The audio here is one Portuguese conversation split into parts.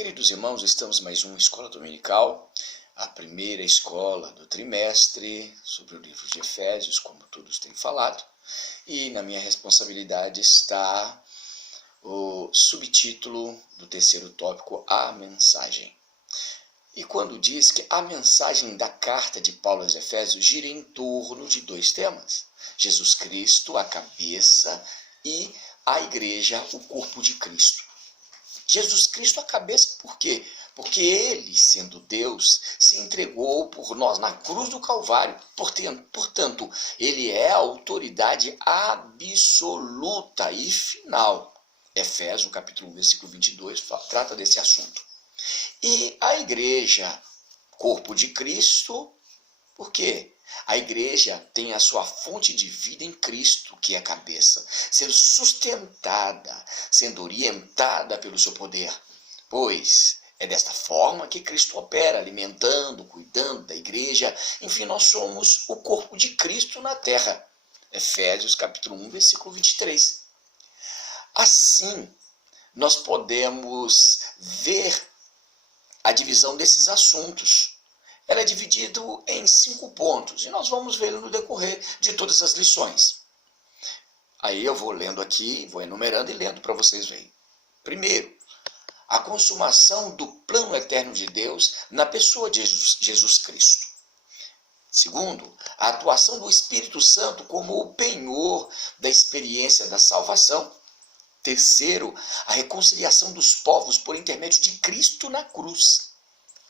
Queridos irmãos, estamos em mais uma escola dominical, a primeira escola do trimestre, sobre o livro de Efésios, como todos têm falado, e na minha responsabilidade está o subtítulo do terceiro tópico, a mensagem. E quando diz que a mensagem da carta de Paulo aos Efésios gira em torno de dois temas: Jesus Cristo, a cabeça, e a igreja, o corpo de Cristo. Jesus Cristo a cabeça por quê? Porque ele, sendo Deus, se entregou por nós na cruz do Calvário. Portanto, ele é a autoridade absoluta e final. Efésios, capítulo 1, versículo 22, trata desse assunto. E a igreja, corpo de Cristo, por quê? A igreja tem a sua fonte de vida em Cristo, que é a cabeça, sendo sustentada, sendo orientada pelo seu poder. Pois é desta forma que Cristo opera, alimentando, cuidando da igreja. Enfim, nós somos o corpo de Cristo na terra. Efésios capítulo 1, versículo 23. Assim, nós podemos ver a divisão desses assuntos. Ela é dividido em 5 pontos, e nós vamos vê-lo no decorrer de todas as lições. Aí eu vou lendo aqui, vou enumerando e lendo para vocês verem. Primeiro, a consumação do plano eterno de Deus na pessoa de Jesus Cristo. Segundo, a atuação do Espírito Santo como o penhor da experiência da salvação. Terceiro, a reconciliação dos povos por intermédio de Cristo na cruz.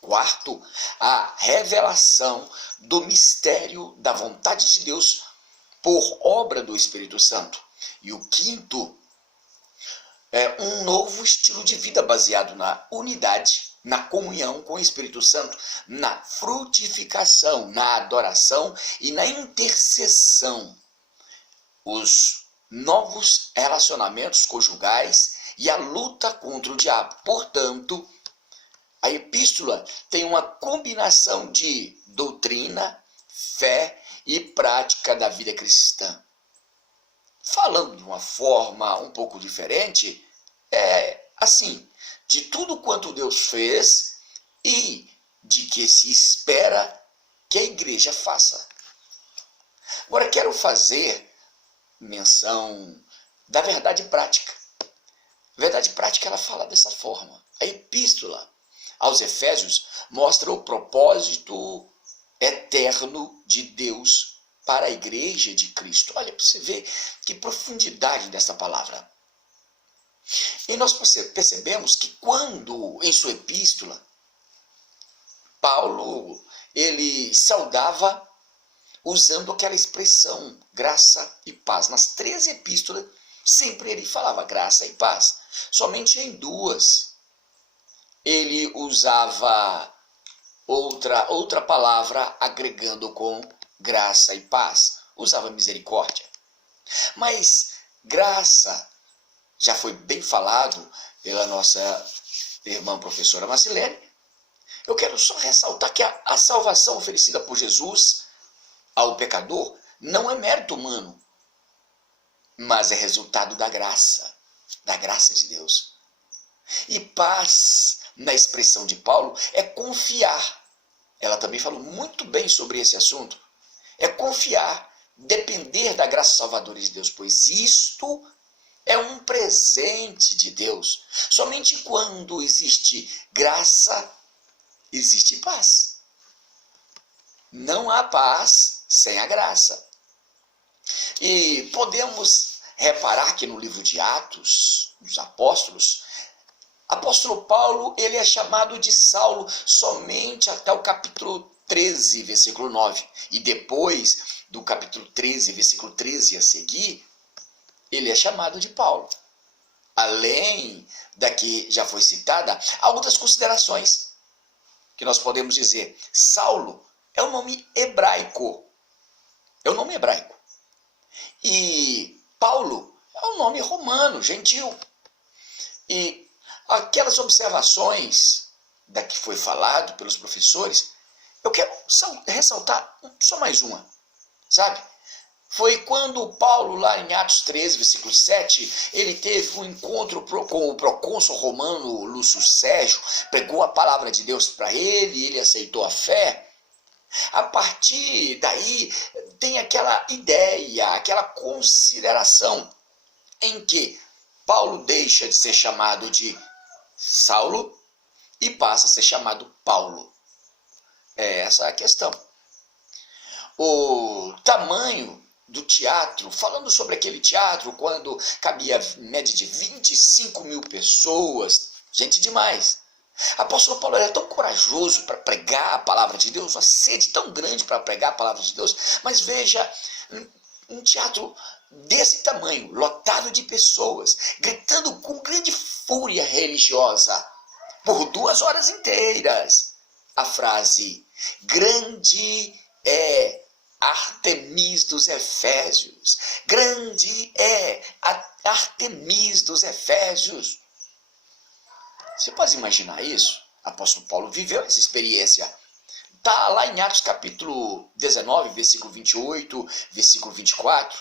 Quarto, a revelação do mistério da vontade de Deus por obra do Espírito Santo. E o quinto é um novo estilo de vida baseado na unidade, na comunhão com o Espírito Santo, na frutificação, na adoração e na intercessão. Os novos relacionamentos conjugais e a luta contra o diabo. Portanto, a epístola tem uma combinação de doutrina, fé e prática da vida cristã. Falando de uma forma um pouco diferente, é assim: de tudo quanto Deus fez e de que se espera que a igreja faça. Agora quero fazer menção da verdade prática. A verdade prática, ela fala dessa forma. A epístola aos Efésios mostra o propósito eterno de Deus para a igreja de Cristo. Olha, para você ver que profundidade dessa palavra. E nós percebemos que quando, em sua epístola, Paulo, ele saudava usando aquela expressão graça e paz. Nas 13 epístolas, sempre ele falava graça e paz. Somente em 2 ele usava outra palavra agregando com graça e paz. Usava misericórdia. Mas graça já foi bem falado pela nossa irmã professora Marcilene. Eu quero só ressaltar que a salvação oferecida por Jesus ao pecador não é mérito humano, mas é resultado da graça de Deus. E paz, na expressão de Paulo, é confiar. Ela também falou muito bem sobre esse assunto. É confiar, depender da graça salvadora de Deus, pois isto é um presente de Deus. Somente quando existe graça, existe paz. Não há paz sem a graça. E podemos reparar que no livro de Atos dos Apóstolos, apóstolo Paulo, ele é chamado de Saulo somente até o capítulo 13, versículo 9. E depois do capítulo 13, versículo 13 a seguir, ele é chamado de Paulo. Além da que já foi citada, há outras considerações que nós podemos dizer. Saulo é um nome hebraico. É um nome hebraico. E Paulo é um nome romano, gentil. E aquelas observações da que foi falado pelos professores, eu quero ressaltar só mais uma, sabe? foi quando Paulo, lá em Atos 13, versículo 7, ele teve um encontro com o procônsul romano Lúcio Sérgio, pregou a palavra de Deus para ele, ele aceitou a fé. A partir daí tem aquela ideia, aquela consideração em que Paulo deixa de ser chamado de Saulo e passa a ser chamado Paulo. Essa é a questão. O tamanho do teatro, falando sobre aquele teatro, quando cabia em média de 25 mil pessoas, gente demais. Apóstolo Paulo era tão corajoso para pregar a palavra de Deus, uma sede tão grande para pregar a palavra de Deus, mas veja, um teatro desse tamanho, lotado de pessoas, gritando com grande fúria religiosa, por 2 horas inteiras, a frase, grande é Artemis dos Efésios, grande é a Artemis dos Efésios. Você pode imaginar isso? O apóstolo Paulo viveu essa experiência. Está lá em Atos capítulo 19, versículo 28, versículo 24.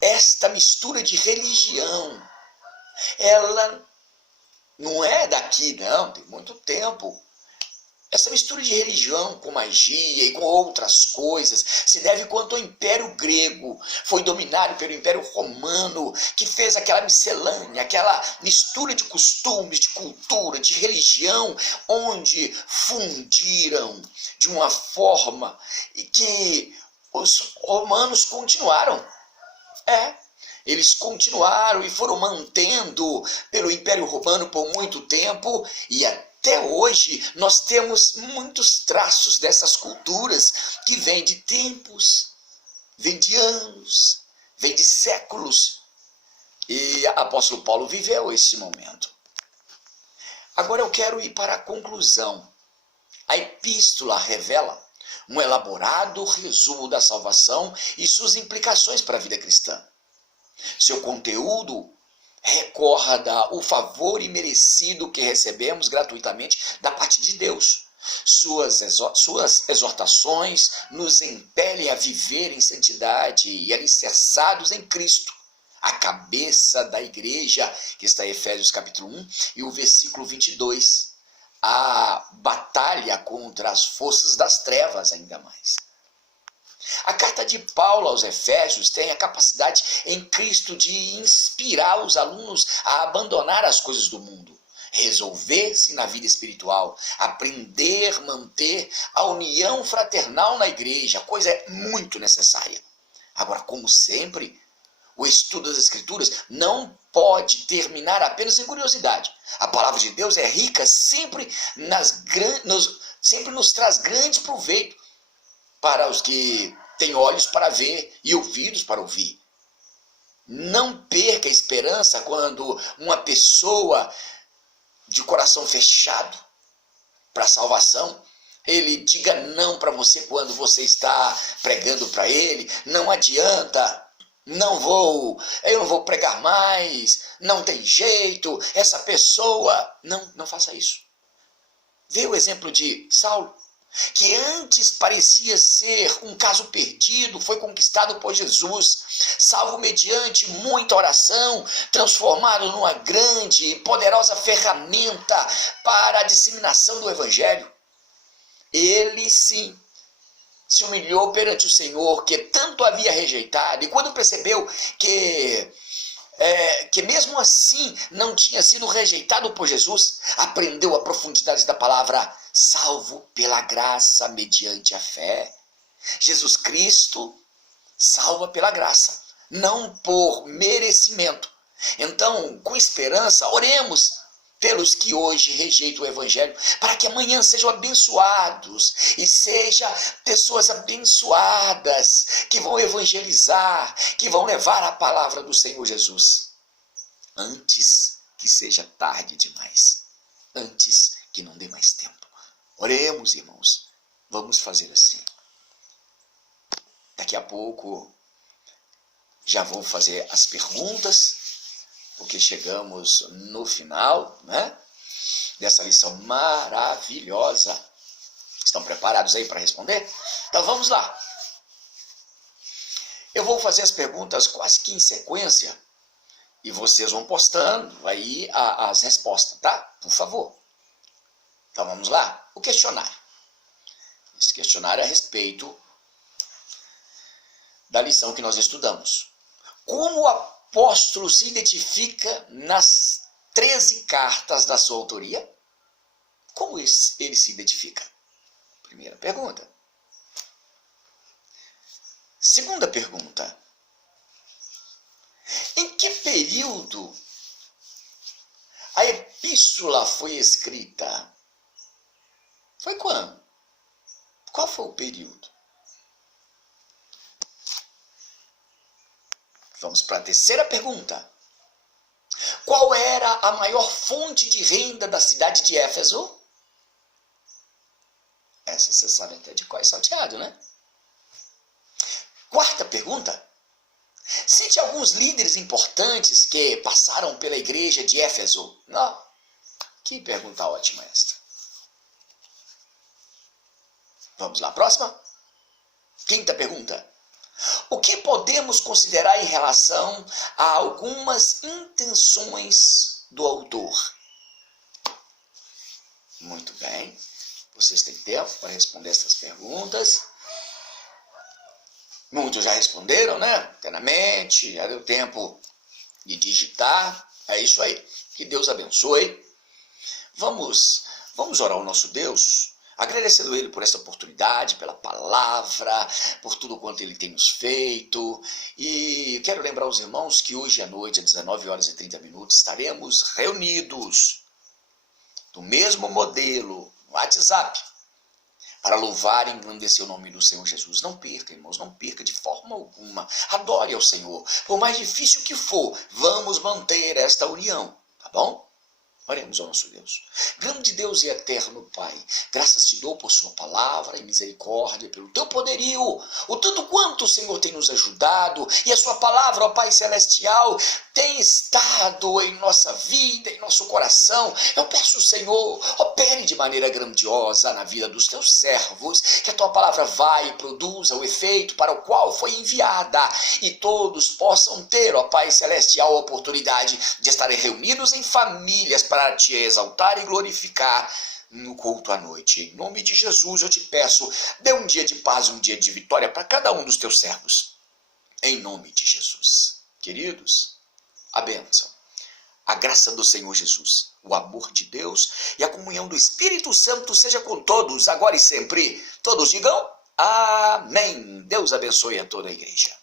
Esta mistura de religião, ela não é daqui, não, tem muito tempo. Essa mistura de religião com magia e com outras coisas se deve quanto ao Império Grego. Foi dominado pelo Império Romano, que fez aquela miscelânea, aquela mistura de costumes, de cultura, de religião, onde fundiram de uma forma que os romanos continuaram. Eles continuaram e foram mantendo pelo Império Romano por muito tempo e até hoje nós temos muitos traços dessas culturas que vêm de tempos, vêm de anos, vêm de séculos. E o apóstolo Paulo viveu esse momento. Agora eu quero ir para a conclusão. A epístola revela um elaborado resumo da salvação e suas implicações para a vida cristã. Seu conteúdo recorda o favor imerecido que recebemos gratuitamente da parte de Deus. Suas exortações nos impelem a viver em santidade e alicerçados em Cristo, a cabeça da igreja, que está em Efésios capítulo 1 e o versículo 22. A batalha contra as forças das trevas ainda mais. A carta de Paulo aos Efésios tem a capacidade em Cristo de inspirar os alunos a abandonar as coisas do mundo, resolver-se na vida espiritual, aprender, manter a união fraternal na igreja, coisa muito necessária. Agora, como sempre, o estudo das Escrituras não pode terminar apenas em curiosidade. A palavra de Deus é rica, sempre nos traz grande proveito para os que têm olhos para ver e ouvidos para ouvir. Não perca a esperança quando uma pessoa de coração fechado para a salvação, ele diga não para você quando você está pregando para ele. Não adianta, eu não vou pregar mais, não tem jeito, essa pessoa... Não faça isso. Vê o exemplo de Saulo, que antes parecia ser um caso perdido, foi conquistado por Jesus, salvo mediante muita oração, transformado numa grande e poderosa ferramenta para a disseminação do Evangelho. Ele sim se humilhou perante o Senhor, que tanto havia rejeitado, e quando percebeu que mesmo assim não tinha sido rejeitado por Jesus, aprendeu a profundidade da palavra, salvo pela graça mediante a fé. Jesus Cristo salva pela graça, não por merecimento. Então, com esperança, oremos pelos que hoje rejeitam o Evangelho, para que amanhã sejam abençoados e sejam pessoas abençoadas que vão evangelizar, que vão levar a palavra do Senhor Jesus, antes que seja tarde demais, antes que não dê mais tempo. Oremos, irmãos, vamos fazer assim. Daqui a pouco já vou fazer as perguntas, porque chegamos no final, né, dessa lição maravilhosa. Estão preparados aí para responder? Então vamos lá. Eu vou fazer as perguntas quase que em sequência e vocês vão postando aí as respostas, tá? Por favor. Então vamos lá. O questionário. Esse questionário é a respeito da lição que nós estudamos. Como o apóstolo se identifica nas 13 cartas da sua autoria? Como ele se identifica? Primeira pergunta. Segunda pergunta. Em que período a epístola foi escrita? Foi quando? Qual foi o período? Vamos para a terceira pergunta. Qual era a maior fonte de renda da cidade de Éfeso? Essa você sabe até de qual é salteado, né? Quarta pergunta. Cite alguns líderes importantes que passaram pela igreja de Éfeso. Não. Que pergunta ótima esta. Vamos lá, próxima. Quinta pergunta. O que podemos considerar em relação a algumas intenções do autor? Muito bem. Vocês têm tempo para responder essas perguntas. Muitos já responderam, né? Internamente, já deu tempo de digitar. É isso aí. Que Deus abençoe. Vamos orar ao nosso Deus, agradecendo Ele por essa oportunidade, pela palavra, por tudo quanto Ele tem nos feito. E quero lembrar os irmãos que hoje à noite, às 19h30, estaremos reunidos do mesmo modelo, no WhatsApp, para louvar e engrandecer o nome do Senhor Jesus. Não perca, irmãos, não perca de forma alguma. Adore ao Senhor. Por mais difícil que for, vamos manter esta união, tá bom? Oremos ao nosso Deus. Grande Deus e eterno Pai, graças te dou por sua palavra e misericórdia, pelo teu poderio, o tanto quanto o Senhor tem nos ajudado, e a sua palavra, ó Pai Celestial, tem estado em nossa vida, em nosso coração. Eu peço, Senhor, opere de maneira grandiosa na vida dos teus servos, que a tua palavra vá e produza o efeito para o qual foi enviada, e todos possam ter, ó Pai Celestial, a oportunidade de estarem reunidos em famílias para te exaltar e glorificar no culto à noite. Em nome de Jesus eu te peço, dê um dia de paz, um dia de vitória para cada um dos teus servos. Em nome de Jesus. Queridos, a bênção, a graça do Senhor Jesus, o amor de Deus e a comunhão do Espírito Santo seja com todos, agora e sempre. Todos digam amém. Deus abençoe a toda a igreja.